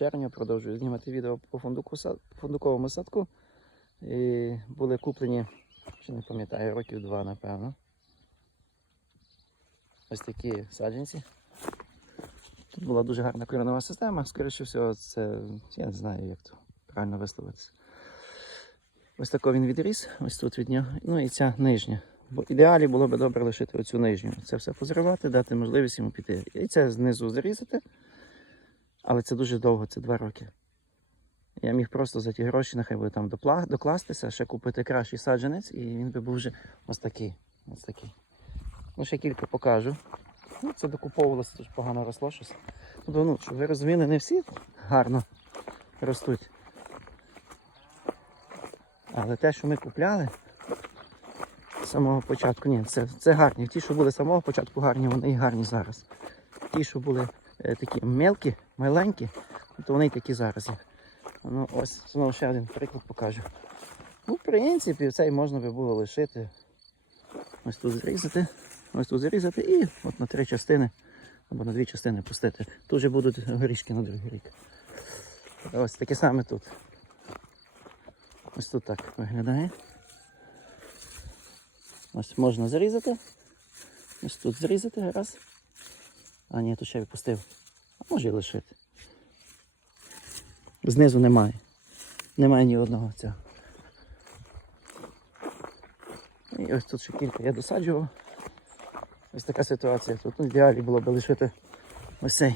червня продовжую знімати відео по фундуку, фундуковому садку. І були куплені, ще не пам'ятаю, років два, напевно. Ось такі саджанці. Тут була дуже гарна коренова система. Скоріше всього, це я не знаю, як то правильно висловитися. Ось тако він відріс, ось тут від нього. Ну і ця нижня. Бо ідеалі було б добре лишити оцю нижню. Це все позривати, дати можливість йому піти. І це знизу зрізати. Але це дуже довго, це два роки. Я міг просто за ті гроші, нехай би там докластися, ще купити кращий саджанець, і він би був вже ось такий. Ось такий. Ну, ще кілька покажу. Ну, це докуповувалося, дуже погано росло щось. Тобто, ну, щоб ви розуміли, не всі гарно ростуть. Але те, що ми купляли з самого початку, ні, це, це гарні. Ті, що були з самого початку гарні, вони і гарні зараз. Ті, що були такі мелкі, маленькі, то вони такі зараз є. Ну, ось знову ще один приклад покажу. Ну, в принципі, цей можна би було лишити. Ось тут зрізати, ось тут зрізати і от на три частини або на дві частини пустити. Тут вже будуть горішки на другий рік. Ось таке саме тут. Ось тут так виглядає. Ось можна зрізати. Ось тут зрізати раз. А ні, тут ще відпустив. А може і лишити. Знизу немає. Немає ні одного цього. І ось тут ще кілька я досаджував. Ось така ситуація. Тут ну, в ідеалі було б лишити ось цей.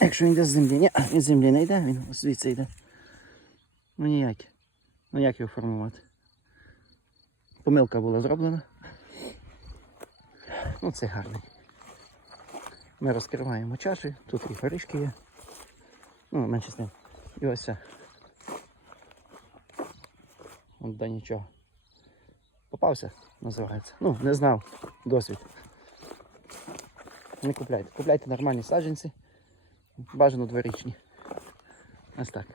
Якщо він йде з землі. Ні, він з землі не йде, він ось звідси йде. Ну ніяк. Ну як його формувати? Помилка була зроблена. Ну це гарний. Ми розкриваємо чаші, тут і горішки є. Ну, менше з ним. І ось все. От да нічого. Попався, називається. Ну, не знав. Досвід. Не купляйте. Купляйте нормальні саджанці. Бажано дворічні. Ось так.